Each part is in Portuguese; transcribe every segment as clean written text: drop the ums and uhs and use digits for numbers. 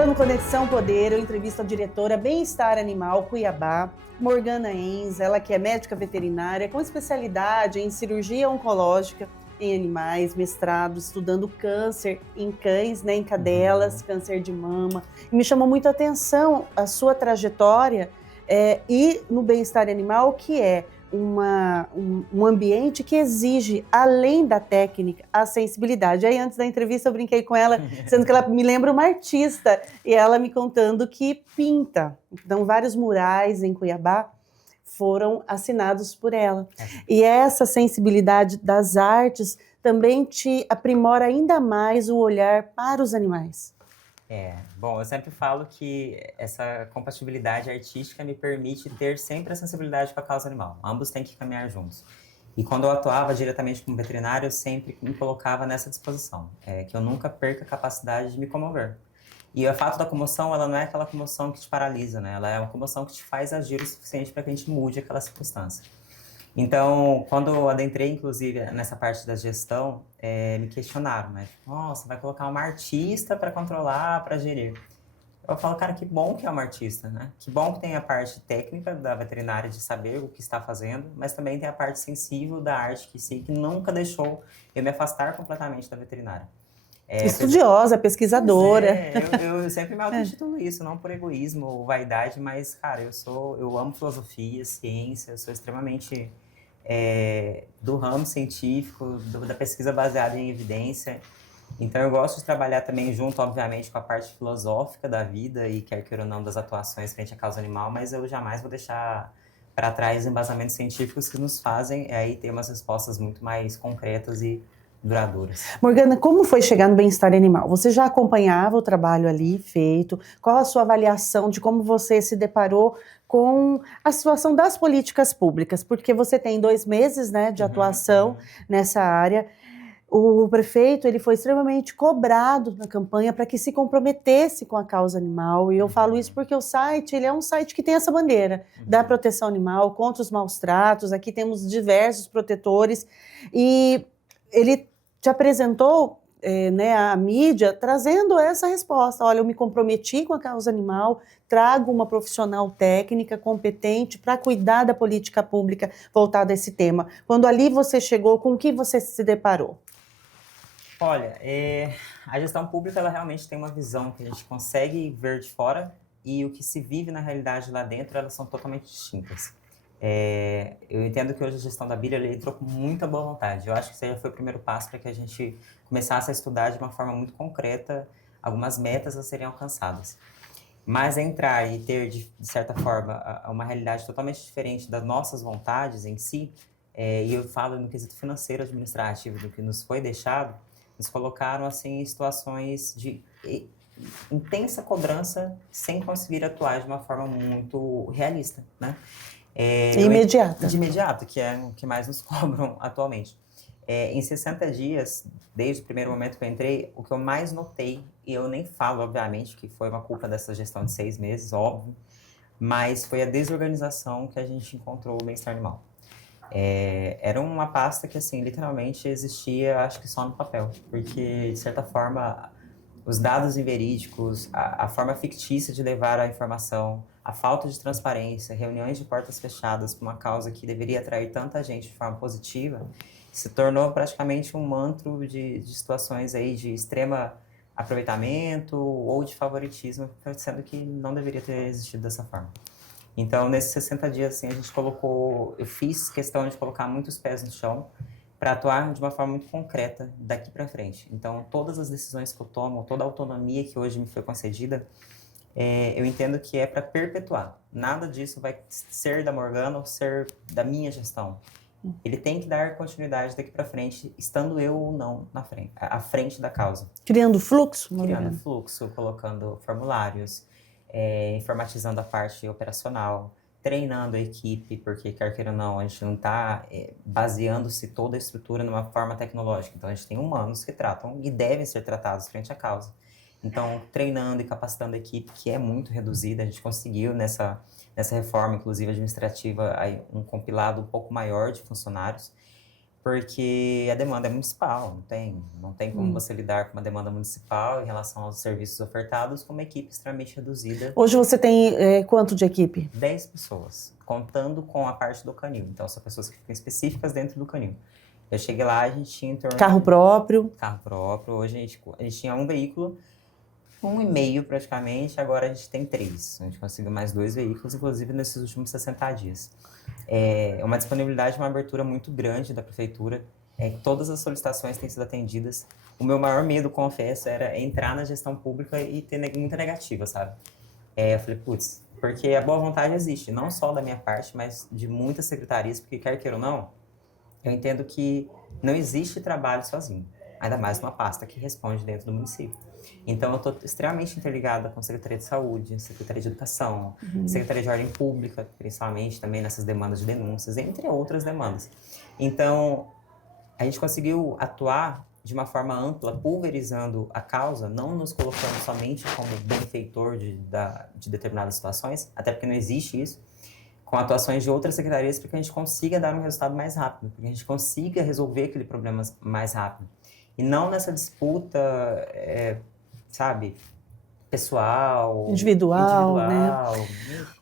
Agora no Conexão Poder, eu entrevisto a diretora Bem-Estar Animal Cuiabá, Morgana Enz, ela que é médica veterinária com especialidade em cirurgia oncológica em animais, mestrado, estudando câncer em cães, né, em cadelas, câncer de mama. E me chamou muito a atenção a sua trajetória e no bem-estar animal, que é um ambiente que exige, além da técnica, a sensibilidade. Aí, antes da entrevista, eu brinquei com ela, sendo que ela me lembra uma artista, e ela me contando que pinta. Então, vários murais em Cuiabá foram assinados por ela. E essa sensibilidade das artes também te aprimora ainda mais o olhar para os animais. Bom, eu sempre falo que essa compatibilidade artística me permite ter sempre a sensibilidade com a causa animal. Ambos têm que caminhar juntos. E quando eu atuava diretamente como veterinário, eu sempre me colocava nessa disposição, que eu nunca perca a capacidade de me comover. E o fato da comoção, ela não é aquela comoção que te paralisa, né? Ela é uma comoção que te faz agir o suficiente para que a gente mude aquela circunstância. Então, quando eu adentrei, inclusive, nessa parte da gestão, me questionaram, né? Nossa, vai colocar uma artista para controlar, para gerir. Eu falo, cara, que bom que é uma artista, né? Que bom que tem a parte técnica da veterinária de saber o que está fazendo, mas também tem a parte sensível da arte que nunca deixou eu me afastar completamente da veterinária. Estudiosa, pesquisadora. Eu sempre me auto-intitulo isso, não por egoísmo ou vaidade, mas, cara, eu amo filosofia, ciência, eu sou extremamente do ramo científico, da pesquisa baseada em evidência. Então, eu gosto de trabalhar também junto, obviamente, com a parte filosófica da vida e, quer queira ou não, das atuações frente à causa animal, mas eu jamais vou deixar para trás embasamentos científicos que nos fazem aí ter umas respostas muito mais concretas e duradouras. Morgana, como foi chegar no bem-estar animal? Você já acompanhava o trabalho ali feito? Qual a sua avaliação de como você se deparou com a situação das políticas públicas? Porque você tem 2 meses, né, de atuação nessa área. O prefeito ele foi extremamente cobrado na campanha para que se comprometesse com a causa animal. E eu falo isso porque o site ele é um site que tem essa bandeira da proteção animal, contra os maus tratos. Aqui temos diversos protetores. E ele te apresentou a mídia trazendo essa resposta. Olha, eu me comprometi com a causa animal, trago uma profissional técnica, competente, para cuidar da política pública voltada a esse tema. Quando ali você chegou, com o que você se deparou? Olha, a gestão pública ela realmente tem uma visão que a gente consegue ver de fora e o que se vive na realidade lá dentro, elas são totalmente distintas. Eu entendo que hoje a gestão da Bíblia entrou com muita boa vontade. Eu acho que isso já foi o primeiro passo para que a gente começasse a estudar de uma forma muito concreta algumas metas a serem alcançadas. Mas entrar e ter, de certa forma, uma realidade totalmente diferente das nossas vontades em si, e eu falo no quesito financeiro administrativo do que nos foi deixado, nos colocaram assim, em situações de intensa cobrança sem conseguir atuar de uma forma muito realista, né? Imediata. De imediato, que é o que mais nos cobram atualmente. Em 60 dias, desde o primeiro momento que eu entrei, o que eu mais notei, e eu nem falo, obviamente, que foi uma culpa dessa gestão de 6 meses, óbvio, mas foi a desorganização que a gente encontrou no bem-estar animal. Era uma pasta que, assim, literalmente existia, acho que só no papel, porque, de certa forma, os dados inverídicos, a forma fictícia de levar a informação, a falta de transparência, reuniões de portas fechadas por uma causa que deveria atrair tanta gente de forma positiva, se tornou praticamente um mantra de situações aí de extrema aproveitamento ou de favoritismo, sendo que não deveria ter existido dessa forma. Então, nesses 60 dias, assim, eu fiz questão de colocar muitos pés no chão para atuar de uma forma muito concreta daqui para frente. Então, todas as decisões que eu tomo, toda a autonomia que hoje me foi concedida, eu entendo que é para perpetuar. Nada disso vai ser da Morgana ou ser da minha gestão. Ele tem que dar continuidade daqui para frente, estando eu ou não à frente da causa. Criando fluxo? Criando fluxo, colocando formulários, informatizando a parte operacional, treinando a equipe, porque, quer queira ou não, a gente não está baseando-se toda a estrutura numa forma tecnológica. Então, a gente tem humanos que tratam e devem ser tratados frente à causa. Então, treinando e capacitando a equipe, que é muito reduzida, a gente conseguiu nessa reforma, inclusive administrativa, um compilado um pouco maior de funcionários. Porque a demanda é municipal, não tem como você lidar com uma demanda municipal em relação aos serviços ofertados com uma equipe extremamente reduzida. Hoje você tem quanto de equipe? 10 pessoas, contando com a parte do canil. Então, são pessoas que ficam específicas dentro do canil. Eu cheguei lá, a gente tinha em torno Carro próprio? Carro próprio. Hoje a gente tinha um veículo, 1,5 praticamente, agora a gente tem 3. A gente conseguiu mais 2 veículos, inclusive nesses últimos 60 dias. É uma disponibilidade, uma abertura muito grande da prefeitura. Todas as solicitações têm sido atendidas. O meu maior medo, confesso, era entrar na gestão pública e ter muita negativa, sabe? Eu falei, putz, porque a boa vontade existe, não só da minha parte, mas de muitas secretarias, porque quer queira ou não, eu entendo que não existe trabalho sozinho, ainda mais uma pasta que responde dentro do município. Então, eu estou extremamente interligada com a Secretaria de Saúde, Secretaria de Educação, Secretaria de Ordem Pública, principalmente também nessas demandas de denúncias, entre outras demandas. Então, a gente conseguiu atuar de uma forma ampla, pulverizando a causa, não nos colocando somente como benfeitor de determinadas situações, até porque não existe isso, com atuações de outras secretarias para que a gente consiga dar um resultado mais rápido, para que a gente consiga resolver aquele problema mais rápido. E não nessa disputa, sabe, pessoal, Individual, né?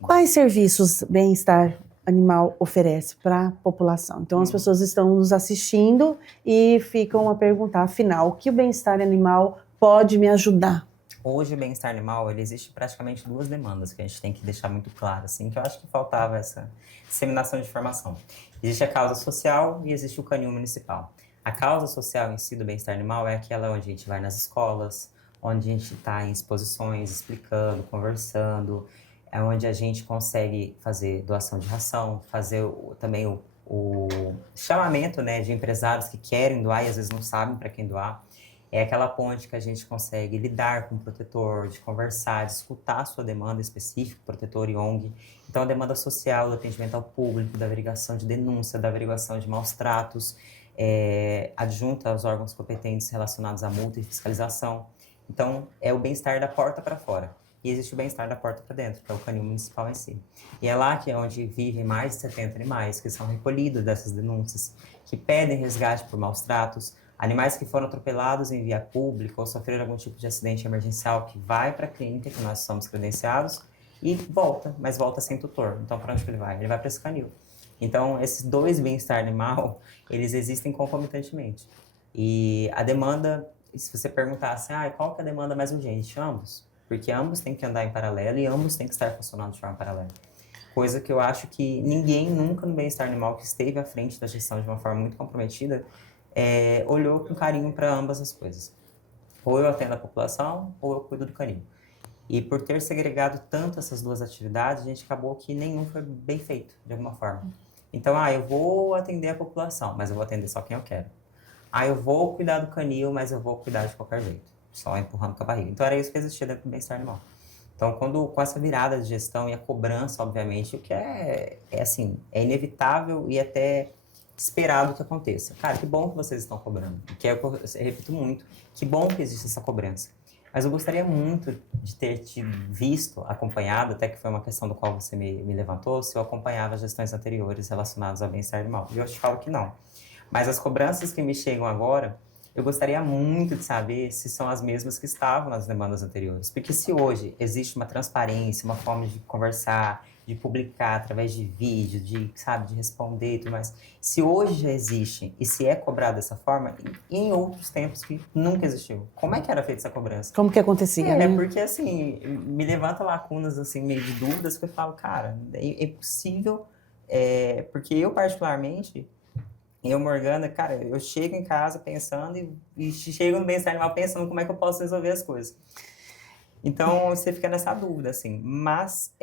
Quais serviços bem-estar animal oferece para a população? Então, as pessoas estão nos assistindo e ficam a perguntar, afinal, o que o bem-estar animal pode me ajudar? Hoje, o bem-estar animal, ele existe praticamente 2 demandas que a gente tem que deixar muito claro, assim, que eu acho que faltava essa disseminação de informação. Existe a causa social e existe o canil municipal. A causa social em si do bem-estar animal é aquela onde a gente vai nas escolas, onde a gente está em exposições, explicando, conversando, é onde a gente consegue fazer doação de ração, fazer também o chamamento, né, de empresários que querem doar e às vezes não sabem para quem doar. É aquela ponte que a gente consegue lidar com o protetor, de conversar, de escutar a sua demanda específica, protetor e ONG. Então, a demanda social, do atendimento ao público, da averiguação de denúncia, da averiguação de maus tratos, adjunta aos órgãos competentes relacionados à multa e fiscalização. Então, é o bem-estar da porta para fora. E existe o bem-estar da porta para dentro, que é o canil municipal em si. E é lá que é onde vivem mais de 70 animais que são recolhidos dessas denúncias, que pedem resgate por maus tratos, animais que foram atropelados em via pública ou sofreram algum tipo de acidente emergencial que vai para a clínica, que nós somos credenciados, e volta, mas volta sem tutor. Então, para onde que ele vai? Ele vai para esse canil. Então, esses 2 bem-estar animal, eles existem concomitantemente. E a demanda, se você perguntar assim, qual que é a demanda mais urgente? Ambos. Porque ambos têm que andar em paralelo e ambos têm que estar funcionando de forma paralela. Coisa que eu acho que ninguém nunca no bem-estar animal que esteve à frente da gestão de uma forma muito comprometida olhou com carinho para ambas as coisas. Ou eu atendo a população, ou eu cuido do canil. E por ter segregado tanto essas 2 atividades, a gente acabou que nenhum foi bem feito, de alguma forma. Então, eu vou atender a população, mas eu vou atender só quem eu quero. Eu vou cuidar do canil, mas eu vou cuidar de qualquer jeito, só empurrando com a barriga. Então, era isso que existia dentro do bem-estar animal. Então, com essa virada de gestão e a cobrança, obviamente, o que é inevitável e até esperado que aconteça. Cara, que bom que vocês estão cobrando. Que eu repito muito, que bom que existe essa cobrança. Mas eu gostaria muito de ter te visto, acompanhado, até que foi uma questão do qual você me levantou, se eu acompanhava as gestões anteriores relacionadas ao bem-estar animal. E eu te falo que não. Mas as cobranças que me chegam agora, eu gostaria muito de saber se são as mesmas que estavam nas demandas anteriores. Porque se hoje existe uma transparência, uma forma de conversar, de publicar através de vídeo, de responder e tudo mais, se hoje já existe e se é cobrado dessa forma, em outros tempos que nunca existiu, como é que era feita essa cobrança? Como que acontecia? Porque assim, me levanta lacunas assim, meio de dúvidas, que eu falo, cara, é impossível, porque eu particularmente, Morgana, cara, eu chego em casa pensando e chego no bem-estar animal pensando como é que eu posso resolver as coisas. Então, você fica nessa dúvida, assim. Mas,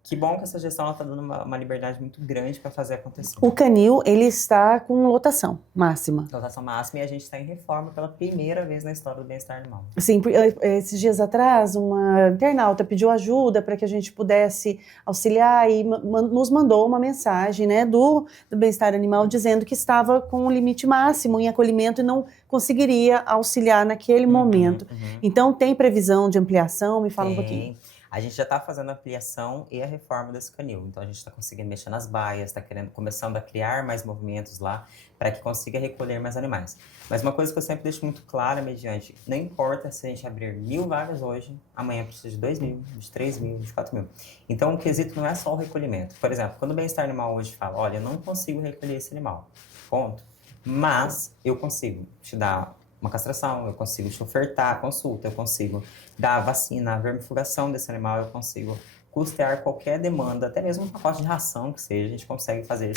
que bom que essa gestão está dando uma liberdade muito grande para fazer acontecer. O canil, ele está com lotação máxima. Lotação máxima, e a gente está em reforma pela primeira vez na história do bem-estar animal. Sim, esses dias atrás, uma internauta pediu ajuda para que a gente pudesse auxiliar e nos mandou uma mensagem, né, do bem-estar animal dizendo que estava com o limite máximo em acolhimento e não conseguiria auxiliar naquele momento. Então, tem previsão de ampliação? Me fala um pouquinho. A gente já está fazendo a ampliação e a reforma desse canil. Então, a gente está conseguindo mexer nas baias, está começando a criar mais movimentos lá para que consiga recolher mais animais. Mas uma coisa que eu sempre deixo muito clara, mediante, não importa se a gente abrir 1.000 vagas hoje, amanhã precisa de 2.000, de 3.000, de 4.000. Então, o quesito não é só o recolhimento. Por exemplo, quando o bem-estar animal hoje fala, olha, eu não consigo recolher esse animal, ponto. Mas eu consigo te dar uma castração, eu consigo te ofertar a consulta, eu consigo dar a vacina, a vermifugação desse animal, eu consigo custear qualquer demanda, até mesmo um pacote de ração que seja, a gente consegue fazer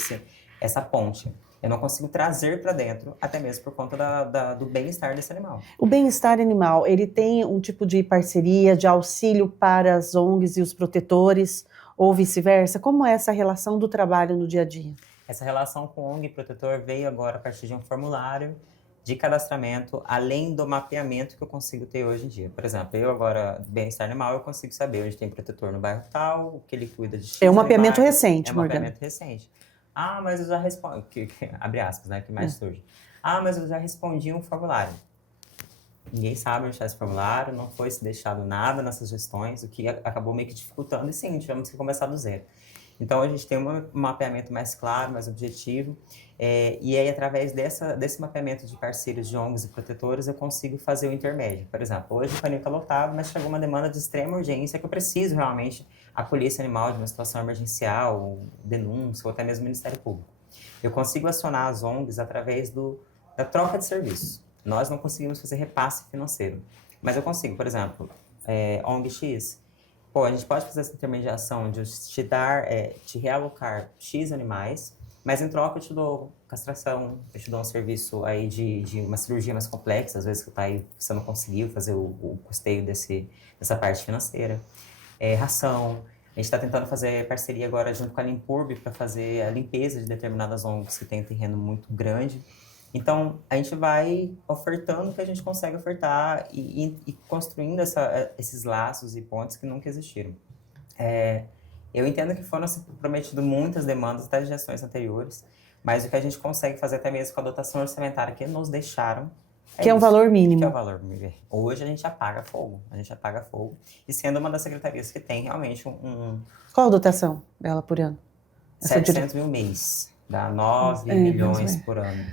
essa ponte. Eu não consigo trazer para dentro, até mesmo por conta do bem-estar desse animal. O bem-estar animal, ele tem um tipo de parceria, de auxílio para as ONGs e os protetores, ou vice-versa? Como é essa relação do trabalho no dia a dia? Essa relação com ONG e protetor veio agora a partir de um formulário de cadastramento, além do mapeamento que eu consigo ter hoje em dia. Por exemplo, eu agora, bem-estar animal, eu consigo saber onde tem protetor no bairro tal, o que ele cuida de X É um mapeamento animais. recente, É um Morgana. mapeamento recente. Ah, mas eu já respondi, abre aspas, né, que mais surge. Ah, mas eu já respondi um formulário. Ninguém sabe onde está esse formulário, não foi se deixado nada nessas gestões, o que acabou meio que dificultando, e sim, tivemos que começar do zero. Então, a gente tem um mapeamento mais claro, mais objetivo, e aí, através desse mapeamento de parceiros de ONGs e protetores, eu consigo fazer o intermédio. Por exemplo, hoje o canil está lotado, mas chegou uma demanda de extrema urgência que eu preciso realmente acolher esse animal de uma situação emergencial, denúncia, ou até mesmo Ministério Público. Eu consigo acionar as ONGs através da troca de serviços. Nós não conseguimos fazer repasse financeiro, mas eu consigo, por exemplo, ONG X, pô, a gente pode fazer essa intermediação de te realocar X animais, mas em troca eu te dou castração, eu te dou um serviço aí de uma cirurgia mais complexa, às vezes que tá aí, você não conseguiu fazer o custeio dessa parte financeira. Ração, a gente está tentando fazer parceria agora junto com a Limpurb para fazer a limpeza de determinadas ONGs que tem um terreno muito grande. Então, a gente vai ofertando o que a gente consegue ofertar e construindo esses laços e pontes que nunca existiram. Eu entendo que foram prometidas muitas demandas das gestões anteriores, mas o que a gente consegue fazer até mesmo com a dotação orçamentária que nos deixaram que é um valor mínimo. Que é o valor mínimo. Hoje a gente apaga fogo. E sendo uma das secretarias que tem realmente Qual a dotação dela por ano? 700 mil mês. Dá 9 milhões por ano.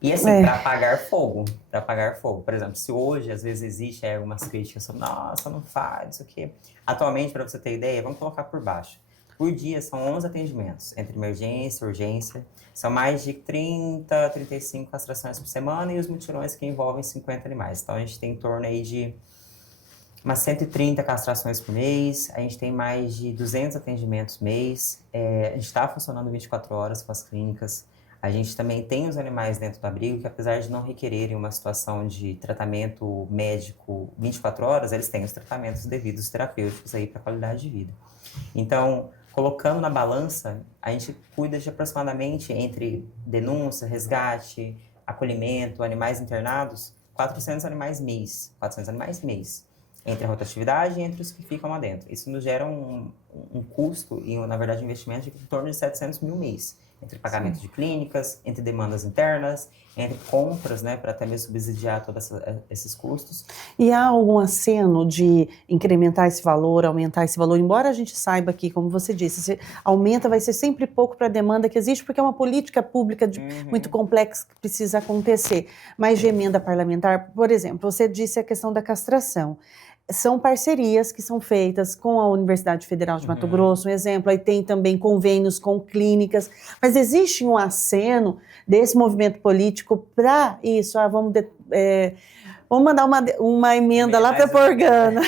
E assim, para apagar fogo, por exemplo, se hoje às vezes existe algumas críticas sobre, nossa, não faz, isso aqui. Atualmente, para você ter ideia, vamos colocar por baixo. Por dia são 11 atendimentos, entre emergência, urgência, são mais de 30, 35 castrações por semana e os mutirões que envolvem 50 animais. Então a gente tem em torno aí de umas 130 castrações por mês, a gente tem mais de 200 atendimentos mês, a gente está funcionando 24 horas com as clínicas. A gente também tem os animais dentro do abrigo que, apesar de não requererem uma situação de tratamento médico 24 horas, eles têm os tratamentos devidos terapêuticos aí para qualidade de vida. Então, colocando na balança, a gente cuida de aproximadamente entre denúncia, resgate, acolhimento, animais internados, 400 animais mês. 400 animais mês. Entre a rotatividade e entre os que ficam lá dentro. Isso nos gera um custo e, na verdade, um investimento de em torno de 700 mil mês. Entre pagamento de clínicas, entre demandas internas, entre compras, né, para até mesmo subsidiar todos esses custos. E há algum aceno de incrementar esse valor, aumentar esse valor? Embora a gente saiba que, como você disse, se aumenta, vai ser sempre pouco para a demanda que existe, porque é uma política pública muito complexa que precisa acontecer. Mas de emenda parlamentar, por exemplo, você disse a questão da castração. São parcerias que são feitas com a Universidade Federal de Mato Grosso, um exemplo, aí tem também convênios com clínicas, mas existe um aceno desse movimento político para isso, vamos mandar uma emenda lá para a Morgana.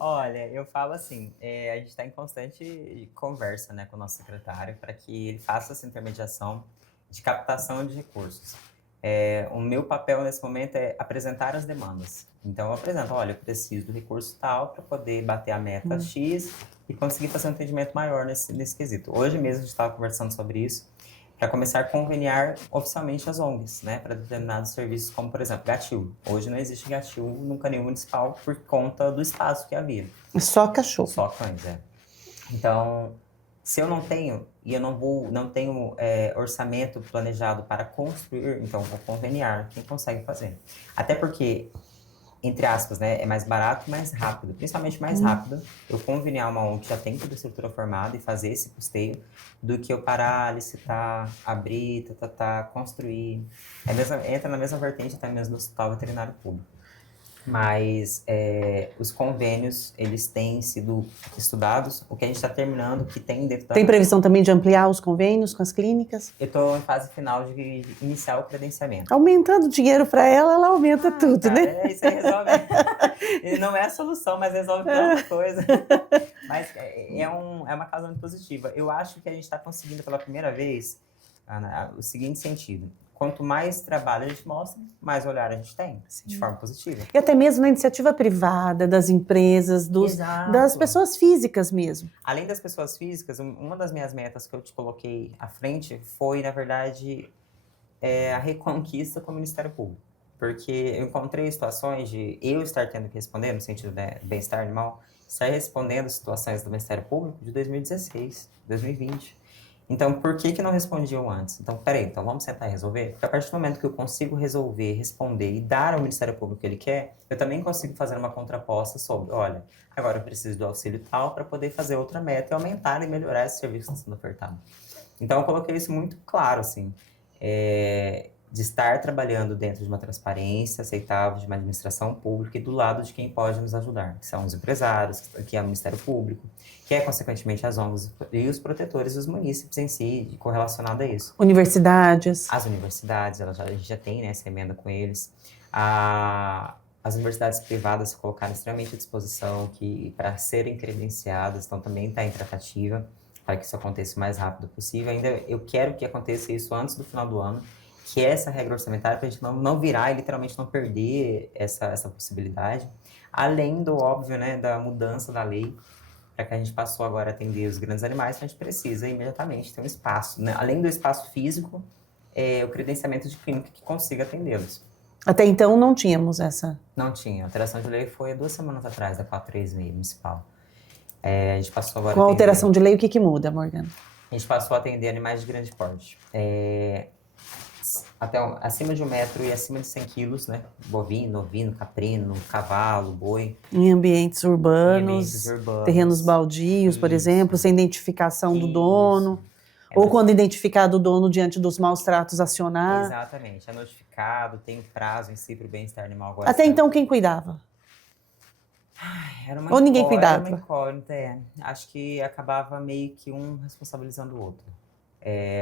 Olha, eu falo assim, a gente está em constante conversa, né, com o nosso secretário para que ele faça essa intermediação de captação de recursos. O meu papel nesse momento é apresentar as demandas. Então, eu apresento, olha, eu preciso do recurso tal para poder bater a meta X e conseguir fazer um atendimento maior nesse quesito. Hoje mesmo a gente estava conversando sobre isso, para começar a conveniar oficialmente as ONGs, né, para determinados serviços, como, por exemplo, gatil. Hoje não existe gatil no canil municipal por conta do espaço que havia. Só cachorro. Só cães, Então, se eu não tenho, e eu não tenho orçamento planejado para construir, então vou conveniar quem consegue fazer. Até porque entre aspas, né, é mais barato e mais rápido, principalmente mais rápido eu conveniar uma ONG que já tem toda a estrutura formada e fazer esse custeio, do que eu parar, licitar, abrir, construir. Entra na mesma vertente até mesmo do Hospital Veterinário Público. Mas os convênios, eles têm sido estudados. O que a gente está terminando, que tem dentro da... Tem previsão também de ampliar os convênios com as clínicas? Eu estou em fase final de iniciar o credenciamento. Aumentando o dinheiro para ela aumenta tudo, cara, né? Isso aí resolve. Não é a solução, mas resolve tanta coisa. Mas é uma causa muito positiva. Eu acho que a gente está conseguindo pela primeira vez, Ana, o seguinte sentido. Quanto mais trabalho a gente mostra, mais olhar a gente tem, de forma positiva. E até mesmo na iniciativa privada, das empresas, das pessoas físicas mesmo. Além das pessoas físicas, uma das minhas metas que eu te coloquei à frente foi, na verdade, a reconquista com o Ministério Público. Porque eu encontrei situações de eu estar tendo que responder, no sentido do bem-estar animal, estar respondendo situações do Ministério Público de 2016, 2020. Então, por que não respondiam antes? Então, peraí, então vamos sentar e resolver? Porque a partir do momento que eu consigo resolver, responder e dar ao Ministério Público o que ele quer, eu também consigo fazer uma contraposta sobre, olha, agora eu preciso do auxílio tal para poder fazer outra meta e aumentar e melhorar esse serviço que está sendo ofertado. Então, eu coloquei isso muito claro, assim, de estar trabalhando dentro de uma transparência aceitável, de uma administração pública e do lado de quem pode nos ajudar, que são os empresários, que é o Ministério Público, que é, consequentemente, as ONGs e os protetores dos munícipes em si, correlacionado a isso. Universidades. As universidades, a gente já tem, né, essa emenda com eles. As universidades privadas se colocaram extremamente à disposição para serem credenciadas, então também está em tratativa para que isso aconteça o mais rápido possível. Ainda eu quero que aconteça isso antes do final do ano, que é essa regra orçamentária, para a gente não virar e literalmente não perder essa possibilidade. Além do óbvio, né, da mudança da lei, para que a gente passou agora a atender os grandes animais, a gente precisa imediatamente ter um espaço, né? Além do espaço físico, o credenciamento de clínica que consiga atendê-los. Até então não tínhamos essa? Não tinha. A alteração de lei foi 2 semanas atrás, da 436 municipal. A gente passou agora com a alteração de lei, o que muda, Morgana? A gente passou a atender animais de grande porte. Acima de 1 metro e acima de 100 quilos, né? Bovino, ovino, caprino, cavalo, boi. Em ambientes urbanos, terrenos baldios, por exemplo, sem identificação do dono. Ou quando identificado o dono diante dos maus tratos, acionar. Exatamente. É notificado, tem um prazo em si para o bem-estar animal. Agora até então, quem cuidava? Ou ninguém cuidava? Era uma incógnita, Acho que acabava meio que um responsabilizando o outro.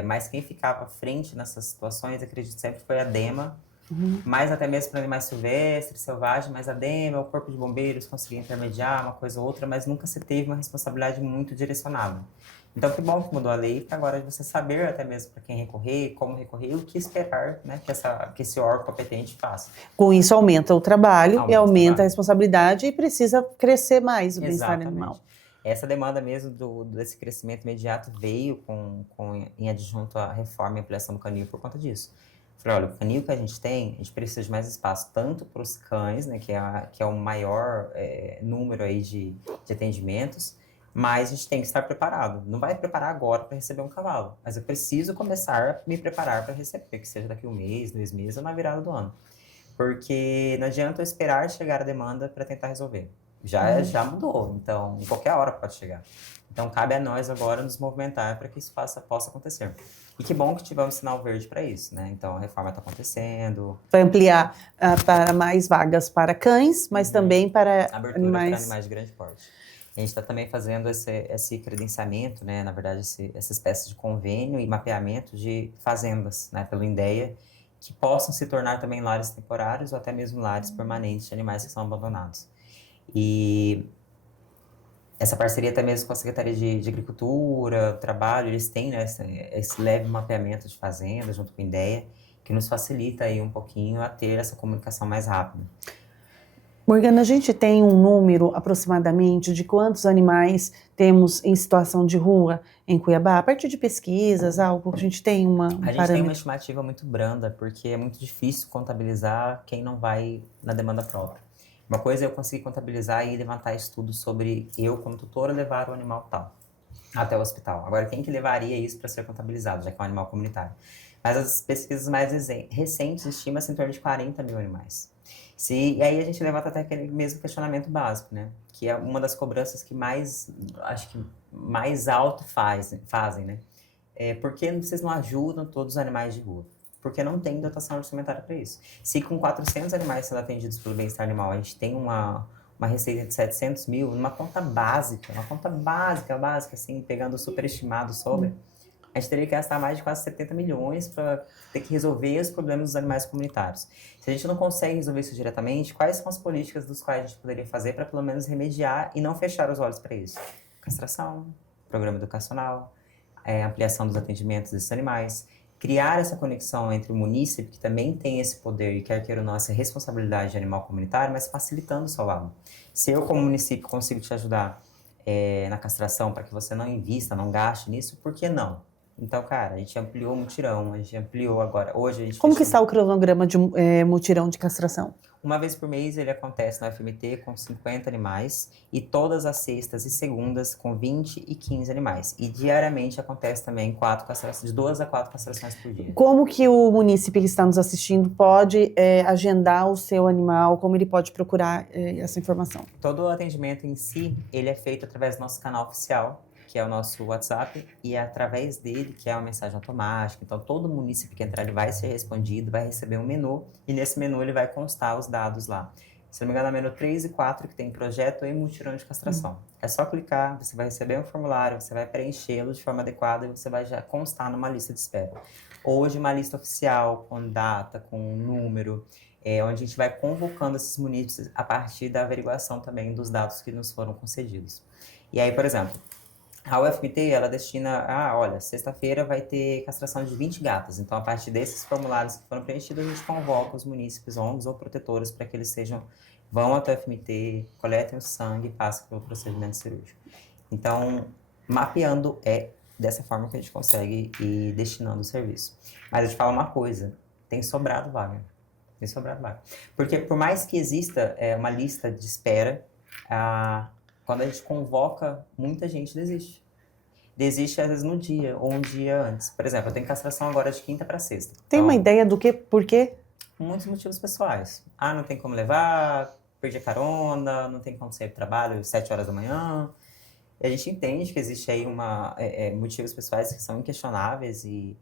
Mas quem ficava à frente nessas situações, acredito sempre, foi a DEMA, mais até mesmo para animais silvestres, selvagens, mas a DEMA, o Corpo de Bombeiros conseguia intermediar uma coisa ou outra, mas nunca se teve uma responsabilidade muito direcionada. Então, que bom que mudou a lei, para agora você saber até mesmo para quem recorrer, como recorrer e o que esperar, né, que esse órgão competente faça. Com isso, aumenta o trabalho e aumenta a responsabilidade e precisa crescer mais o bem-estar animal. Essa demanda mesmo desse crescimento imediato veio em adjunto à reforma e ampliação do canil por conta disso. Falei, olha, o canil que a gente tem, a gente precisa de mais espaço, tanto para os cães, né, que é o maior número aí de atendimentos, mas a gente tem que estar preparado. Não vai preparar agora para receber um cavalo, mas eu preciso começar a me preparar para receber, que seja daqui 1 mês, 2 meses ou na virada do ano. Porque não adianta eu esperar chegar a demanda para tentar resolver. Já mudou, então qualquer hora pode chegar. Então cabe a nós agora nos movimentar para que isso possa acontecer. E que bom que tivemos sinal verde para isso, né? Então a reforma está acontecendo. Vai ampliar para mais vagas para cães, mas também para abertura para animais de grande porte. A gente está também fazendo esse credenciamento, né? Na verdade, essa espécie de convênio e mapeamento de fazendas, né? Pelo INDEA, que possam se tornar também lares temporários ou até mesmo lares permanentes de animais que são abandonados. E essa parceria até mesmo com a Secretaria de Agricultura, Trabalho, eles têm, né, esse leve mapeamento de fazendas junto com a INDEA, que nos facilita aí um pouquinho a ter essa comunicação mais rápida. Morgana, a gente tem um número aproximadamente de quantos animais temos em situação de rua em Cuiabá? A partir de pesquisas, algo, a gente tem A gente tem uma estimativa muito branda, porque é muito difícil contabilizar quem não vai na demanda própria. Uma coisa é eu conseguir contabilizar e levantar estudos sobre eu, como tutora, levar o animal tal até o hospital. Agora, quem que levaria isso para ser contabilizado, já que é um animal comunitário? Mas as pesquisas mais recentes estimam-se em torno de 40 mil animais. E aí a gente levanta até aquele mesmo questionamento básico, né? Que é uma das cobranças que mais, acho que mais alto fazem, né? Por que vocês não ajudam todos os animais de rua? Porque não tem dotação orçamentária para isso. Se com 400 animais sendo atendidos pelo bem-estar animal, a gente tem uma receita de 700 mil, numa conta básica, assim, pegando o superestimado sobre, a gente teria que gastar mais de quase 70 milhões para ter que resolver os problemas dos animais comunitários. Se a gente não consegue resolver isso diretamente, quais são as políticas dos quais a gente poderia fazer para pelo menos remediar e não fechar os olhos para isso? Castração, programa educacional, ampliação dos atendimentos desses animais, criar essa conexão entre o munícipe, que também tem esse poder e quer queira ou não essa responsabilidade de animal comunitário, mas facilitando o seu lado. Se eu, como município, consigo te ajudar na castração para que você não invista, não gaste nisso, por que não? Então, cara, a gente ampliou o mutirão, a gente ampliou agora. Hoje a gente Como que está o cronograma de mutirão de castração? Uma vez por mês ele acontece na FMT com 50 animais e todas as sextas e segundas com 20 e 15 animais. E diariamente acontece também de 2 a 4 castrações por dia. Como que o munícipe que está nos assistindo pode agendar o seu animal? Como ele pode procurar essa informação? Todo o atendimento em si, ele é feito através do nosso canal oficial, que é o nosso WhatsApp, e é através dele que é uma mensagem automática. Então, todo munícipe que entrar, ele vai ser respondido, vai receber um menu, e nesse menu ele vai constar os dados lá. Se não me engano, é o menu 3 e 4, que tem projeto e mutirão de castração. É só clicar, você vai receber um formulário, você vai preenchê-lo de forma adequada e você vai já constar numa lista de espera. Hoje, uma lista oficial, com data, com número, onde a gente vai convocando esses munícipes a partir da averiguação também dos dados que nos foram concedidos. E aí, por exemplo, a UFMT, ela destina, olha, sexta-feira vai ter castração de 20 gatas. Então, a partir desses formulários que foram preenchidos, a gente convoca os munícipes, ONGs ou protetores para que eles vão até a UFMT, coletem o sangue e passem pelo procedimento cirúrgico. Então, mapeando dessa forma que a gente consegue ir destinando o serviço. Mas eu te falo uma coisa, tem sobrado vaga. Porque por mais que exista uma lista de espera, quando a gente convoca, muita gente desiste. Desiste, às vezes, no dia, ou um dia antes. Por exemplo, eu tenho castração agora de quinta para sexta. Tem uma ideia do que, por quê? Muitos motivos pessoais. Não tem como levar, perdi a carona, não tem como sair do trabalho às 7 horas da manhã. E a gente entende que existe aí motivos pessoais que são inquestionáveis e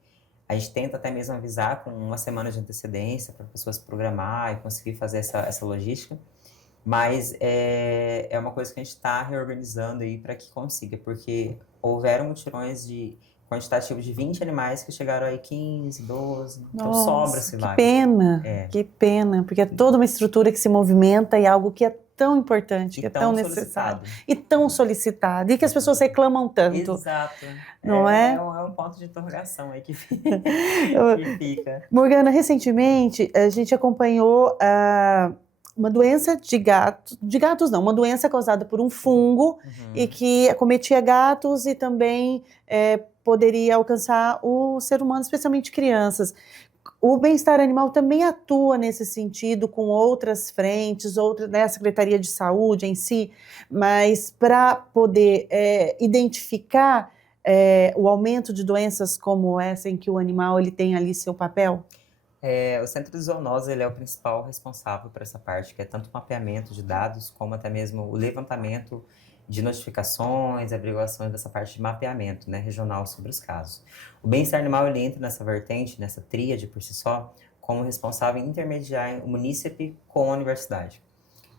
a gente tenta até mesmo avisar com uma semana de antecedência para a pessoa se programar e conseguir fazer essa logística. Mas é uma coisa que a gente está reorganizando aí para que consiga, porque houveram mutirões quantitativos de 20 animais que chegaram aí 15, 12, então sobra-se vaga. Que pena, porque é toda uma estrutura que se movimenta e algo que é tão importante, que é tão necessário e tão solicitado, e que as pessoas reclamam tanto. Exato. Não é? É um ponto de interrogação aí que fica. Morgana, recentemente a gente acompanhou uma doença uma doença causada por um fungo e que acometia gatos e também poderia alcançar o ser humano, especialmente crianças. O bem-estar animal também atua nesse sentido com outras frentes, a Secretaria de Saúde em si, mas para poder identificar o aumento de doenças como essa em que o animal ele tem ali seu papel? O Centro de Zoonose ele é o principal responsável por essa parte, que é tanto o mapeamento de dados, como até mesmo o levantamento de notificações, averiguações dessa parte de mapeamento, né, regional sobre os casos. O bem-estar animal ele entra nessa vertente, nessa tríade por si só, como responsável em intermediar o munícipe com a universidade.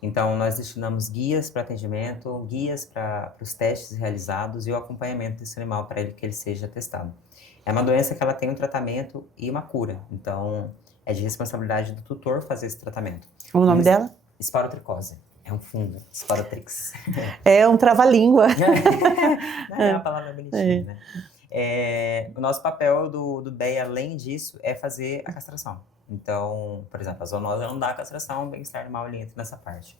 Então, nós destinamos guias para atendimento, guias para os testes realizados e o acompanhamento desse animal para que ele seja testado. É uma doença que ela tem um tratamento e uma cura, então é de responsabilidade do tutor fazer esse tratamento. O nome dela? Esporotricose. É um fungo, Sporotrix. É um trava-língua. É uma palavra bonitinha, né? O nosso papel do DEA, além disso, é fazer a castração. Então, por exemplo, a zoonose não dá castração, o bem-estar animal ele entra nessa parte.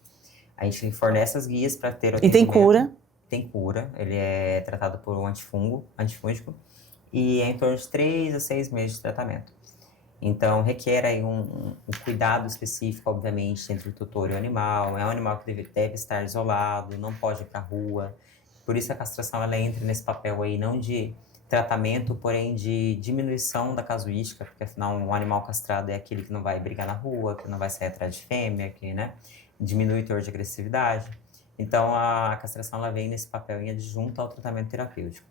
A gente fornece as guias para ter o atendimento. E tem cura? Tem cura, ele é tratado por um antifúngico, e é em torno de 3 a 6 meses de tratamento. Então, requer aí um cuidado específico, obviamente, entre o tutor e o animal. É um animal que deve estar isolado, não pode ir para a rua. Por isso a castração ela entra nesse papel aí, não de tratamento, porém de diminuição da casuística, porque afinal um animal castrado é aquele que não vai brigar na rua, que não vai sair atrás de fêmea, que, né, diminui o teor de agressividade. Então a castração ela vem nesse papel em adjunto ao tratamento terapêutico.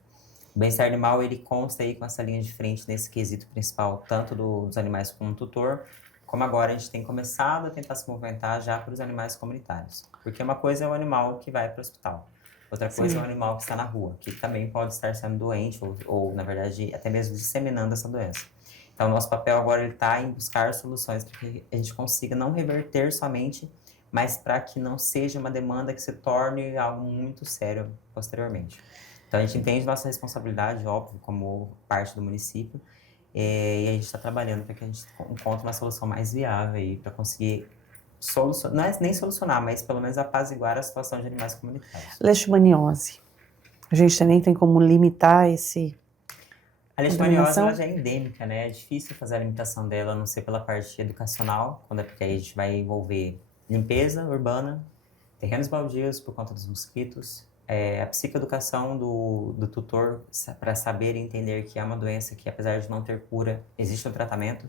O bem-estar animal ele consta aí com essa linha de frente nesse quesito principal, tanto dos animais como tutor, como agora a gente tem começado a tentar se movimentar já para os animais comunitários. Porque uma coisa é o animal que vai para o hospital, outra coisa é o animal que está na rua, que também pode estar sendo doente ou na verdade, até mesmo disseminando essa doença. Então, o nosso papel agora está em buscar soluções para que a gente consiga não reverter somente, mas para que não seja uma demanda que se torne algo muito sério posteriormente. Então, a gente entende nossa responsabilidade, óbvio, como parte do município, e a gente está trabalhando para que a gente encontre uma solução mais viável aí para conseguir solucionar, não é nem solucionar, mas pelo menos apaziguar a situação de animais comunitários. Leishmaniose. A gente também tem como limitar esse... A leishmaniose ela já é endêmica, né? É difícil fazer a limitação dela, a não ser pela parte educacional, quando é porque aí a gente vai envolver limpeza urbana, terrenos baldios por conta dos mosquitos, a psicoeducação do tutor para saber e entender que é uma doença que, apesar de não ter cura, existe um tratamento.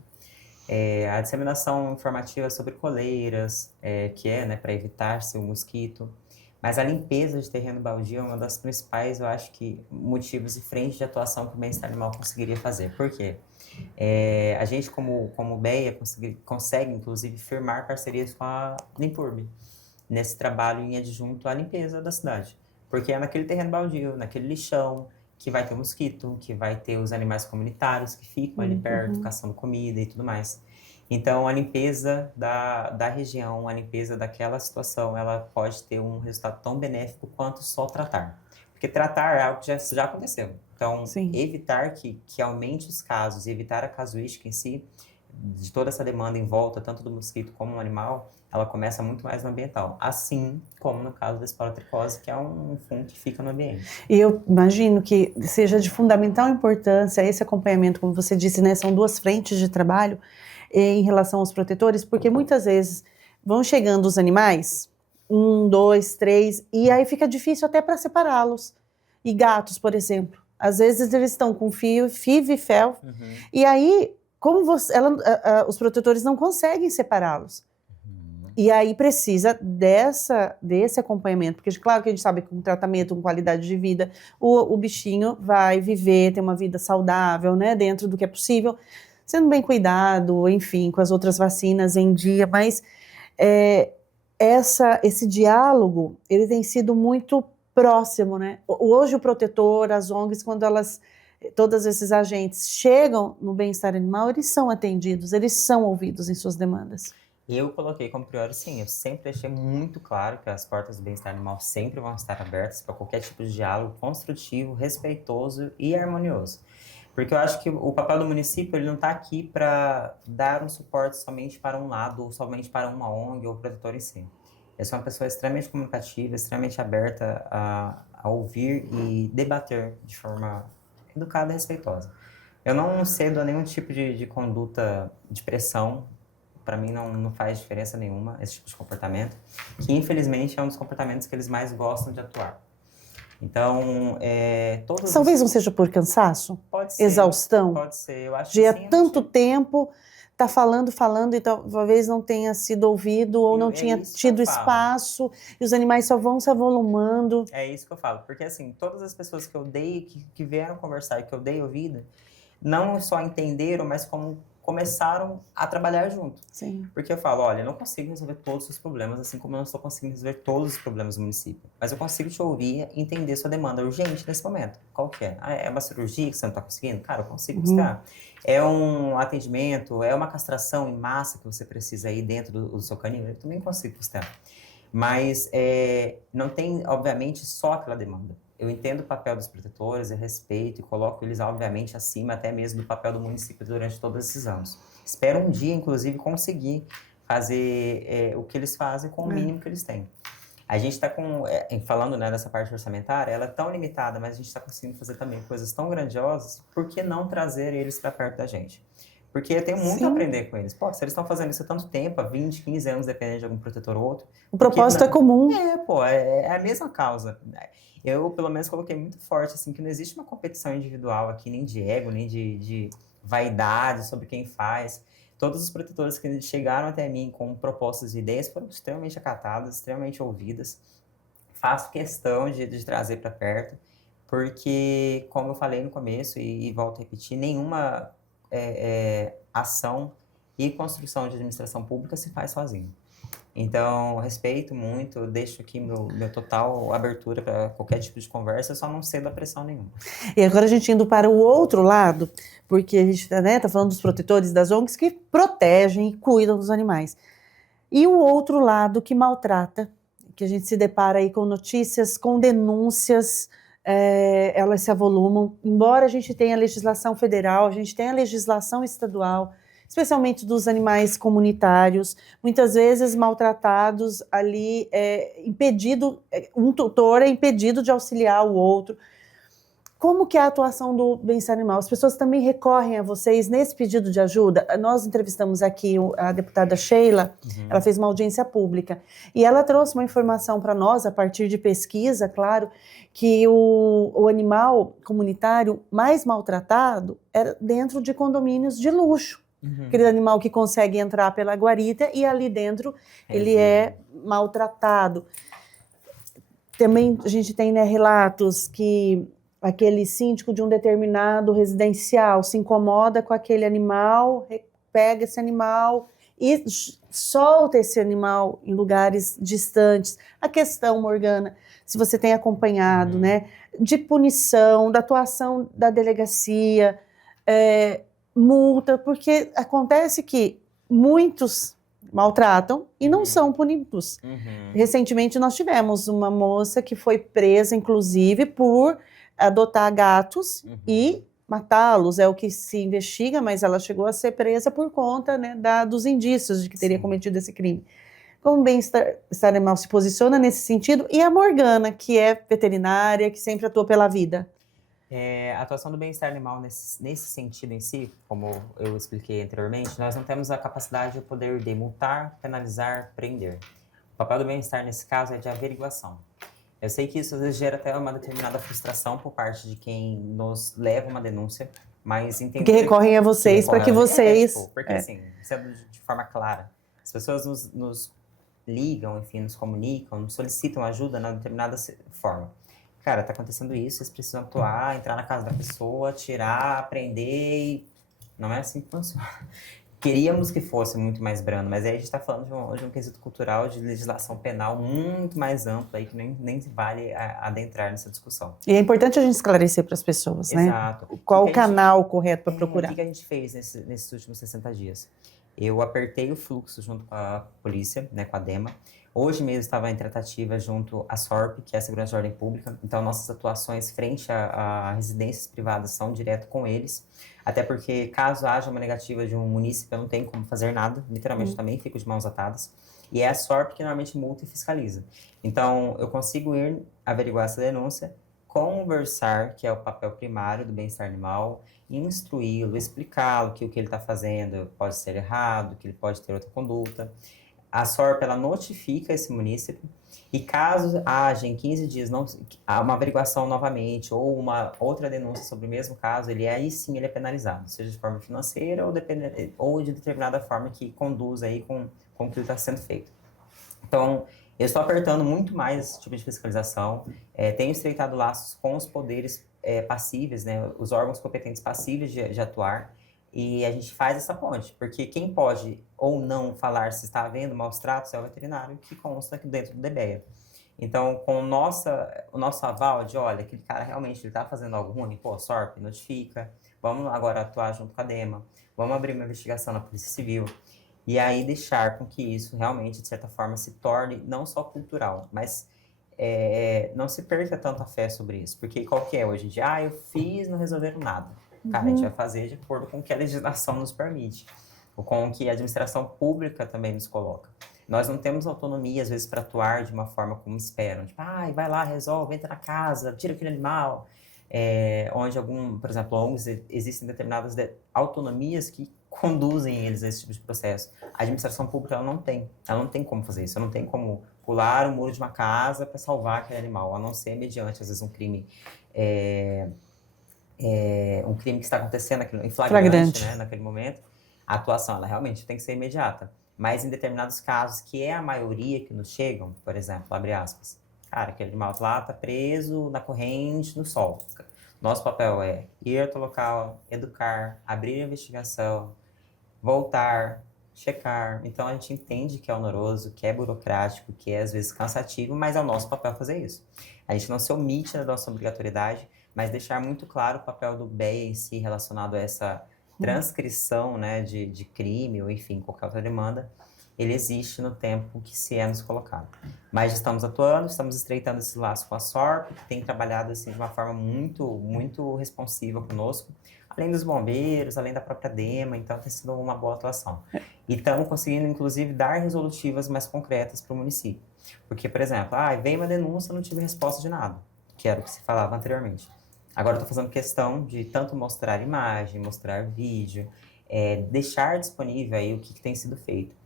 A disseminação informativa sobre coleiras, que é, né, para evitar-se o mosquito. Mas a limpeza de terreno baldio é uma das principais, eu acho que, motivos e frentes de atuação que o bem-estar animal conseguiria fazer. Por quê? A gente, como BEA, consegue, inclusive, firmar parcerias com a Limpurb, nesse trabalho em adjunto à limpeza da cidade. Porque é naquele terreno baldio, naquele lixão, que vai ter mosquito, que vai ter os animais comunitários que ficam ali perto, caçando comida e tudo mais. Então, a limpeza da região, a limpeza daquela situação, ela pode ter um resultado tão benéfico quanto só tratar. Porque tratar é algo que já aconteceu. Então, evitar que aumente os casos, evitar a casuística em si, de toda essa demanda em volta, tanto do mosquito como do animal, ela começa muito mais no ambiental. Assim como no caso da esporotricose, que é um fungo que fica no ambiente. E eu imagino que seja de fundamental importância esse acompanhamento, como você disse, né? São duas frentes de trabalho em relação aos protetores, porque muitas vezes vão chegando os animais, 1, 2, 3, e aí fica difícil até para separá-los. E gatos, por exemplo, às vezes eles estão com FIV e FeLV, e aí, como os protetores não conseguem separá-los. E aí precisa desse acompanhamento, porque claro que a gente sabe que com tratamento, com qualidade de vida, o bichinho vai viver, ter uma vida saudável, né, dentro do que é possível, sendo bem cuidado, enfim, com as outras vacinas em dia, mas esse diálogo, ele tem sido muito próximo, né? Hoje o protetor, as ONGs, quando todos esses agentes chegam no bem-estar animal, eles são atendidos, eles são ouvidos em suas demandas. Eu coloquei como priori, sim, eu sempre deixei muito claro que as portas do bem-estar animal sempre vão estar abertas para qualquer tipo de diálogo construtivo, respeitoso e harmonioso. Porque eu acho que o papel do município ele não está aqui para dar um suporte somente para um lado, ou somente para uma ONG ou protetor em si. Eu sou uma pessoa extremamente comunicativa, extremamente aberta a ouvir e debater de forma educada e respeitosa. Eu não cedo a nenhum tipo de conduta de pressão. Para mim não faz diferença nenhuma esse tipo de comportamento, que infelizmente é um dos comportamentos que eles mais gostam de atuar. Então, talvez não seja por cansaço? Pode ser. Exaustão? Pode ser, eu acho que sim. Tanto sim. tempo, tá falando e talvez não tenha sido ouvido ou não tinha tido espaço, e os animais só vão se avolumando. É isso que eu falo, porque assim, todas as pessoas que eu dei, que vieram conversar e que eu dei ouvida, não só entenderam, mas como começaram a trabalhar junto. Sim. Porque eu falo, olha, eu não consigo resolver todos os problemas, assim como eu não estou conseguindo resolver todos os problemas do município. Mas eu consigo te ouvir e entender sua demanda urgente nesse momento. Qual que é? É uma cirurgia que você não está conseguindo? Cara, eu consigo buscar. É um atendimento, é uma castração em massa que você precisa aí dentro do seu canil? Eu também consigo buscar. Mas não tem, obviamente, só aquela demanda. Eu entendo o papel dos protetores, eu respeito e coloco eles, obviamente, acima até mesmo do papel do município durante todos esses anos. Espero um dia, inclusive, conseguir fazer o que eles fazem com o mínimo que eles têm. A gente está falando, né, dessa parte orçamentária, ela é tão limitada, mas a gente está conseguindo fazer também coisas tão grandiosas, por que não trazer eles para perto da gente? Porque eu tenho muito a Sim. aprender com eles. Pô, se eles estão fazendo isso há tanto tempo, há 20, 15 anos, dependendo de algum protetor ou outro, O por que propósito é não? comum. Pô, é a mesma causa. Eu, pelo menos, coloquei muito forte, assim, que não existe uma competição individual aqui, nem de ego, nem de vaidade sobre quem faz. Todos os protetores que chegaram até mim com propostas e ideias foram extremamente acatadas, extremamente ouvidas. Faço questão de trazer para perto, porque, como eu falei no começo e volto a repetir, nenhuma ação e construção de administração pública se faz sozinho. Então, respeito muito, deixo aqui meu total abertura para qualquer tipo de conversa, só não cedo a pressão nenhuma. E agora a gente indo para o outro lado, porque a gente tá falando dos protetores das ONGs que protegem e cuidam dos animais. E o outro lado que maltrata, que a gente se depara aí com notícias, com denúncias, elas se avolumam, embora a gente tenha legislação federal, a gente tenha legislação estadual, especialmente dos animais comunitários, muitas vezes maltratados ali, impedido, um tutor é impedido de auxiliar o outro. Como que é a atuação do bem-estar animal? As pessoas também recorrem a vocês nesse pedido de ajuda? Nós entrevistamos aqui a deputada Sheila, ela fez uma audiência pública, e ela trouxe uma informação para nós, a partir de pesquisa, claro, que o animal comunitário mais maltratado era dentro de condomínios de luxo. Aquele animal que consegue entrar pela guarita e ali dentro ele é maltratado. Também a gente tem, né, relatos que aquele síndico de um determinado residencial se incomoda com aquele animal, pega esse animal e solta esse animal em lugares distantes. A questão, Morgana, se você tem acompanhado, né, de punição, da atuação da delegacia, multa, porque acontece que muitos maltratam e não são punidos. Recentemente nós tivemos uma moça que foi presa, inclusive, por adotar gatos e matá-los, é o que se investiga, mas ela chegou a ser presa por conta, né, dos indícios de que teria cometido esse crime. Como o bem-estar animal se posiciona nesse sentido? E a Morgana, que é veterinária, que sempre atua pela vida? A atuação do bem-estar animal nesse sentido em si, como eu expliquei anteriormente, nós não temos a capacidade de poder de multar, penalizar, prender. O papel do bem-estar nesse caso é de averiguação. Eu sei que isso às vezes gera até uma determinada frustração por parte de quem nos leva uma denúncia, mas entender... Que recorrem a vocês para que vocês... porque assim, sendo de forma clara, as pessoas nos ligam, enfim, nos comunicam, nos solicitam ajuda na determinada forma. Cara, tá acontecendo isso, vocês precisam atuar, entrar na casa da pessoa, tirar, prender, e não é assim que funciona. Queríamos que fosse muito mais brando, mas aí a gente está falando de um quesito cultural, de legislação penal muito mais ampla e que nem vale adentrar nessa discussão. E é importante a gente esclarecer para as pessoas, né? Exato. Qual o canal correto para procurar? O que a gente fez nesses últimos 60 dias? Eu apertei o fluxo junto com a polícia, né, com a DEMA. Hoje mesmo estava em tratativa junto à SORP, que é a Segurança de Ordem Pública. Então, nossas atuações frente a residências privadas são direto com eles. Até porque, caso haja uma negativa de um munícipe, eu não tenho como fazer nada. Literalmente, também fico de mãos atadas. E é a SORP que normalmente multa e fiscaliza. Então, eu consigo ir averiguar essa denúncia, conversar, que é o papel primário do bem-estar animal, instruí-lo, explicá-lo que o que ele está fazendo pode ser errado, que ele pode ter outra conduta. A SORP, ela notifica esse munícipe e caso haja em 15 dias uma averiguação novamente ou uma outra denúncia sobre o mesmo caso, aí sim ele é penalizado, seja de forma financeira ou de determinada forma que conduz aí com o que está sendo feito. Então, eu estou apertando muito mais esse tipo de fiscalização, tenho estreitado laços com os poderes passíveis, né, os órgãos competentes passíveis de atuar, e a gente faz essa ponte, porque quem pode ou não falar se está havendo maus tratos é o veterinário, que consta aqui dentro do DBEA. Então, com o nosso aval de, olha, aquele cara realmente está fazendo algo ruim, pô, SORP, notifica, vamos agora atuar junto com a DEMA, vamos abrir uma investigação na Polícia Civil, e aí deixar com que isso realmente, de certa forma, se torne não só cultural, mas não se perca tanto a fé sobre isso, porque qual que é hoje em dia? Eu fiz, não resolveram nada. Cara, a gente vai fazer de acordo com o que a legislação nos permite, ou com o que a administração pública também nos coloca. Nós não temos autonomia, às vezes, para atuar de uma forma como esperam. Tipo, vai lá, resolve, entra na casa, tira aquele animal. Onde por exemplo, ONGs, existem determinadas autonomias que conduzem eles a esse tipo de processo. A administração pública ela não tem como fazer isso, ela não tem como pular o muro de uma casa para salvar aquele animal, a não ser mediante, às vezes, um crime que está acontecendo em flagrante, né, naquele momento. A atuação ela realmente tem que ser imediata. Mas em determinados casos, que é a maioria que nos chegam, por exemplo, abre aspas, cara, aquele animal lá está preso na corrente, no sol. Nosso papel é ir até o local, educar, abrir a investigação, voltar, checar. Então a gente entende que é oneroso, que é burocrático, que é às vezes cansativo, mas é o nosso papel fazer isso. A gente não se omite da nossa obrigatoriedade, mas deixar muito claro o papel do BEA em si relacionado a essa transcrição, né, de crime ou enfim, qualquer outra demanda, ele existe no tempo que se é nos colocado. Mas estamos atuando, estamos estreitando esse laço com a SORP, que tem trabalhado assim, de uma forma muito responsiva conosco, além dos bombeiros, além da própria DEMA, então tem sido uma boa atuação. E estamos conseguindo, inclusive, dar resolutivas mais concretas para o município. Porque, por exemplo, veio uma denúncia, não tive resposta de nada, que era o que se falava anteriormente. Agora eu estou fazendo questão de tanto mostrar imagem, mostrar vídeo, deixar disponível aí o que tem sido feito.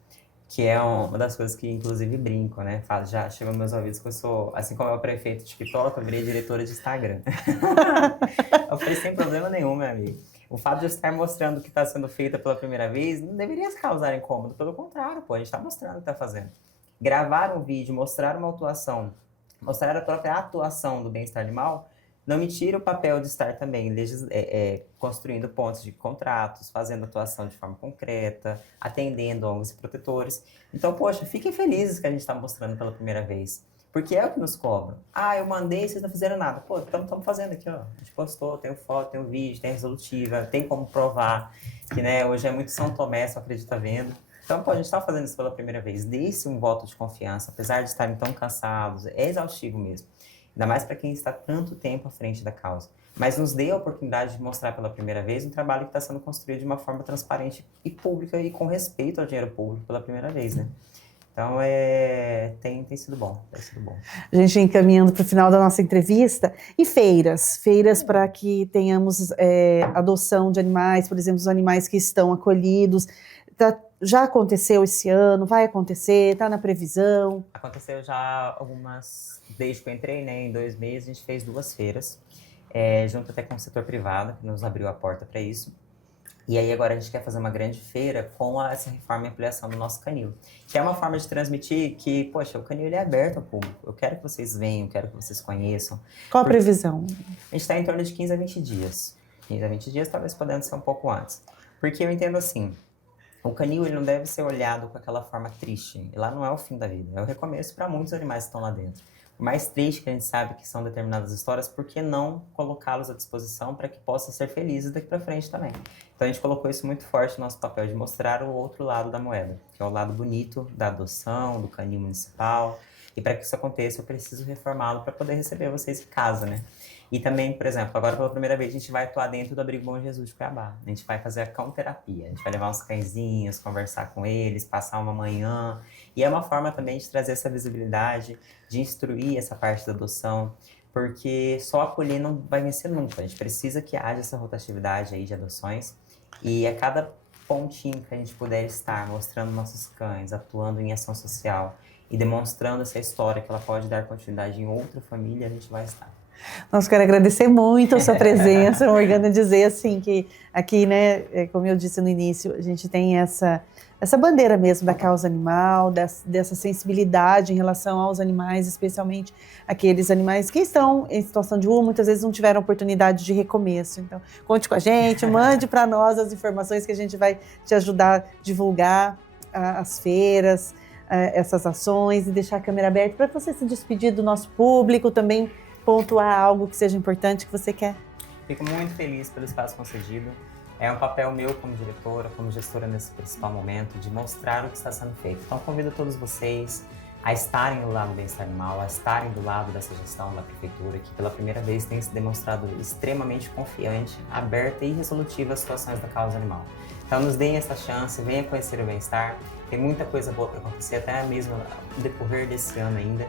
Que é uma das coisas que, inclusive, brinco, né? Já chegou nos meus ouvidos que eu sou, assim como é o prefeito de TikTok, eu virei diretora de Instagram. Eu falei, sem problema nenhum, meu amigo. O fato de eu estar mostrando o que está sendo feito pela primeira vez não deveria causar incômodo. Pelo contrário, pô, a gente está mostrando o que está fazendo. Gravar um vídeo, mostrar uma atuação, mostrar a própria atuação do bem-estar animal, não me tira o papel de estar também construindo pontos de contratos, fazendo atuação de forma concreta, atendendo ONGs e protetores. Então, poxa, fiquem felizes que a gente está mostrando pela primeira vez. Porque é o que nos cobram. Eu mandei e vocês não fizeram nada. Pô, estamos fazendo aqui, ó. A gente postou, tem foto, tem vídeo, tem resolutiva, tem como provar que, né, hoje é muito São Tomé, só acredita vendo. Então, pô, a gente está fazendo isso pela primeira vez. Dê-se um voto de confiança, apesar de estarem tão cansados, é exaustivo mesmo. Ainda mais para quem está tanto tempo à frente da causa. Mas nos dê a oportunidade de mostrar pela primeira vez um trabalho que está sendo construído de uma forma transparente e pública e com respeito ao dinheiro público pela primeira vez, né? Então, tem sido bom, tem sido bom. A gente encaminhando para o final da nossa entrevista. E feiras para que tenhamos adoção de animais, por exemplo, os animais que estão acolhidos. Já aconteceu esse ano? Vai acontecer? Está na previsão? Aconteceu já algumas, desde que eu entrei, né, em 2 meses, a gente fez 2 feiras, junto até com o setor privado, que nos abriu a porta para isso. E aí agora a gente quer fazer uma grande feira com essa reforma e ampliação do nosso canil, que é uma forma de transmitir que, poxa, o canil ele é aberto ao público. Eu quero que vocês venham, quero que vocês conheçam. Qual a previsão? A gente está em torno de 15 a 20 dias. 15 a 20 dias, talvez podendo ser um pouco antes. Porque eu entendo assim, o canil ele não deve ser olhado com aquela forma triste. E lá não é o fim da vida, é o recomeço para muitos animais que estão lá dentro. Por mais triste que a gente sabe que são determinadas histórias, por que não colocá-los à disposição para que possam ser felizes daqui para frente também? Então a gente colocou isso muito forte no nosso papel, de mostrar o outro lado da moeda, que é o lado bonito da adoção, do canil municipal. E para que isso aconteça, eu preciso reformá-lo para poder receber vocês em casa, né? E também, por exemplo, agora pela primeira vez a gente vai atuar dentro do Abrigo Bom Jesus de Cuiabá. A gente vai fazer a cão-terapia. A gente vai levar uns cãezinhos, conversar com eles, passar uma manhã. E é uma forma também de trazer essa visibilidade, de instruir essa parte da adoção, porque só acolher não vai vencer nunca. A gente precisa que haja essa rotatividade aí de adoções. E a cada pontinho que a gente puder estar mostrando nossos cães, atuando em ação social e demonstrando essa história que ela pode dar continuidade em outra família, a gente vai estar. Nós quero agradecer muito a sua presença, Morgana, dizer assim que aqui, né, como eu disse no início, a gente tem essa bandeira mesmo da causa animal, dessa sensibilidade em relação aos animais, especialmente aqueles animais que estão em situação de rua, muitas vezes não tiveram oportunidade de recomeço. Então, conte com a gente, mande para nós as informações que a gente vai te ajudar a divulgar as feiras, essas ações, e deixar a câmera aberta para você se despedir do nosso público, também pontuar algo que seja importante que você quer. Fico muito feliz pelo espaço concedido. É um papel meu como diretora, como gestora nesse principal momento, de mostrar o que está sendo feito. Então convido todos vocês a estarem do lado do bem-estar animal, a estarem do lado dessa gestão da prefeitura, que pela primeira vez tem se demonstrado extremamente confiante, aberta e resolutiva às situações da causa animal. Então nos deem essa chance, venha conhecer o bem-estar. Tem muita coisa boa para acontecer, até mesmo no decorrer desse ano ainda.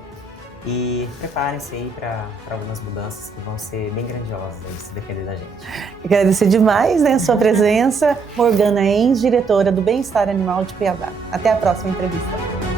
E preparem-se aí para algumas mudanças que vão ser bem grandiosas aí, se depender da gente. Agradecer demais, né, a sua presença. Morgana Enz, diretora do Bem-Estar Animal de Cuiabá. Até a próxima entrevista.